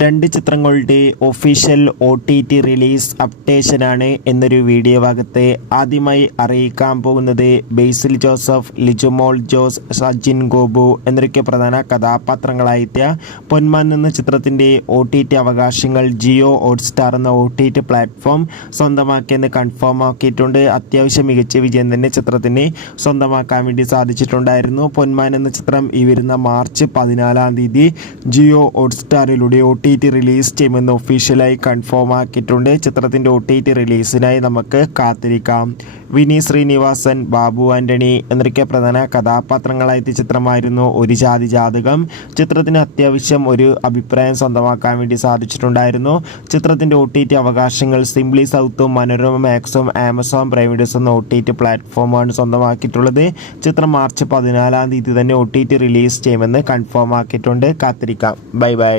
രണ്ട് ചിത്രങ്ങളുടെ official OTT release അപ്ഡേഷനാണ് എന്നൊരു വീഡിയോ ഭാഗത്ത് ആദ്യമായി അറിയിക്കാൻ പോകുന്നത്. ബേസിൽ ജോസഫ്, ലിജുമോൾ ജോസ്, സജിൻ ഗോപു എന്നൊക്കെ പ്രധാന കഥാപാത്രങ്ങളായെത്തിയ പൊന്മാൻ എന്ന ചിത്രത്തിൻ്റെ OTT അവകാശങ്ങൾ ജിയോ ഹോട്ട്സ്റ്റാർ എന്ന OTT പ്ലാറ്റ്ഫോം സ്വന്തമാക്കിയെന്ന് കൺഫേം ആക്കിയിട്ടുണ്ട്. അത്യാവശ്യം മികച്ച വിജയം തന്നെ ചിത്രത്തിന് സ്വന്തമാക്കാൻ വേണ്ടി സാധിച്ചിട്ടുണ്ടായിരുന്നു. പൊന്മാൻ എന്ന ചിത്രം ഈ വരുന്ന മാർച്ച് 14 ജിയോ ഹോട്ട്സ്റ്റാറിലൂടെ OTT റിലീസ് ചെയ്യുമെന്ന് ഒഫീഷ്യലായി കൺഫേം ആക്കിയിട്ടുണ്ട്. ചിത്രത്തിൻ്റെ OTT റിലീസിനായി നമുക്ക് കാത്തിരിക്കാം. വിനീത് ശ്രീനിവാസൻ, ബാബു ആൻ്റണി എന്നൊക്കെ പ്രധാന കഥാപാത്രങ്ങളായെത്തിയ ചിത്രമായിരുന്നു ഒരു ജാതി ജാതകം. ചിത്രത്തിന് അത്യാവശ്യം ഒരു അഭിപ്രായം സ്വന്തമാക്കാൻ വേണ്ടി സാധിച്ചിട്ടുണ്ടായിരുന്നു. ചിത്രത്തിൻ്റെ OTT അവകാശങ്ങൾ സിംപ്ലി സൗത്തും മനോരമ മാക്സും ആമസോൺ പ്രൈം വീഡിയോസ് എന്ന OTT പ്ലാറ്റ്ഫോമാണ് സ്വന്തമാക്കിയിട്ടുള്ളത്. ചിത്രം മാർച്ച് 14 തന്നെ OTT റിലീസ് ചെയ്യുമെന്ന് കൺഫേം ആക്കിയിട്ടുണ്ട്. കാത്തിരിക്കാം. Bye bye.